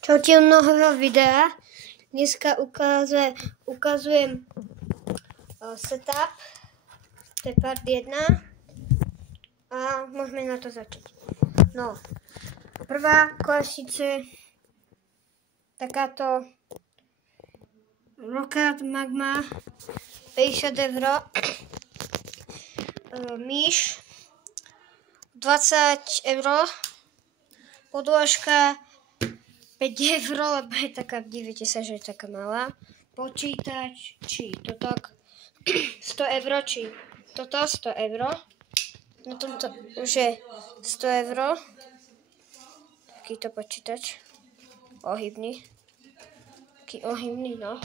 Čaute u nového videa. Dneska ukazujem setup. To je part 1. A môžeme na to začať. No, prvá klasice, takáto Roccat Magma, 50 €, myš, 20 €, podložka 5 €, lebo je taká, dívite sa, že je taká malá. Počítač, či to tak, 100 €, či toto 100 €. Na tomto už je 100 €. Takýto počítač. Ohybný. Taký ohybný, no.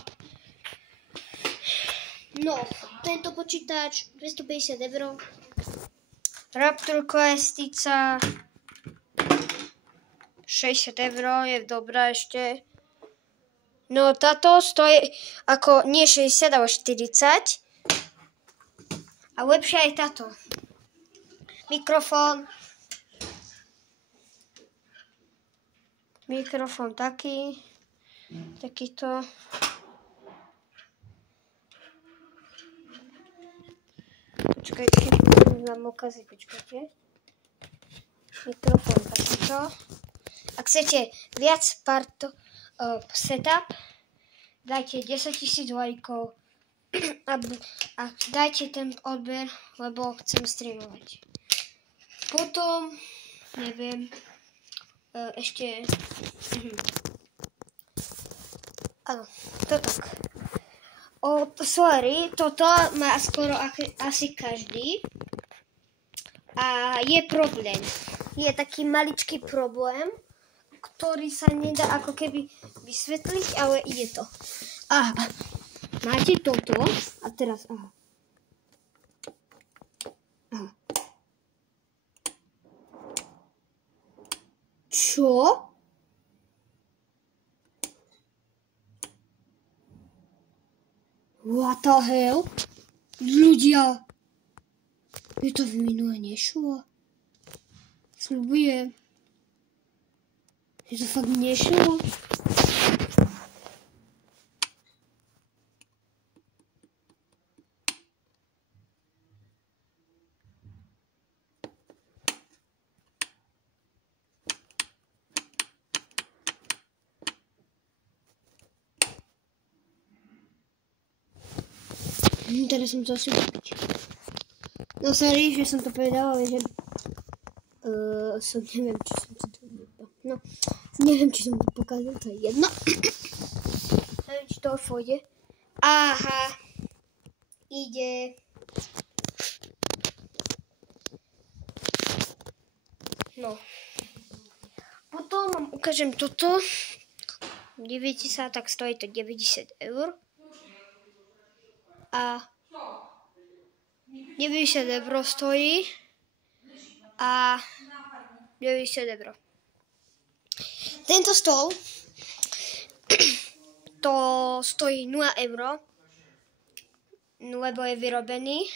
No, tento počítač 250 €. Raptor klestica 60 € je dobrá ešte. No táto stojí ako nie 60, ale 40. A lepšia je táto. Mikrofón takýto. Počkajte, mám ukazy, počkajte. Mikrofón takýto. Ak chcete viac setup, dajte 10 000 lajkov a dajte ten odber, lebo chcem streamovať. Potom, neviem, ešte, áno, to tak. Sorry, toto má skoro asi každý a je problém. Je taký maličký problém, ktorý sa nedá ako keby vysvetliť, ale ide to. Aha, máte toto a teraz, aha. Čo? What the hell? Ľudia, je to v minule nešlo? Sľubujem. Je to fakt nešlo? Teraz som to asi učiť. No sorry, že som to povedala, ale že neviem, či som to pokazal, to je jedno. Neviem, či to pôjde. Aha, ide. No. Potom vám ukážem toto. Dívite sa, tak stojí to 90 €. A 90 € stojí. A 90 €. Tento stôl to stojí 0 €, lebo je vyrobený.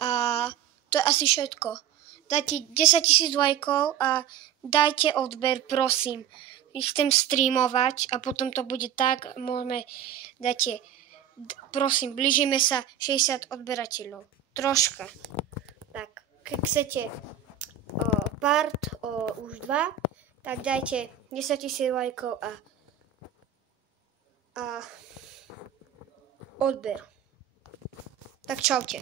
A to je asi všetko. Dajte 10 000 lajkov a dajte odber, prosím. Chcem streamovať a potom to bude tak, dajte, prosím, blížime sa 60 odberateľov. Troška. Tak, keď chcete už 2, tak dajte 10 000 lajkov a odber. Tak čaute.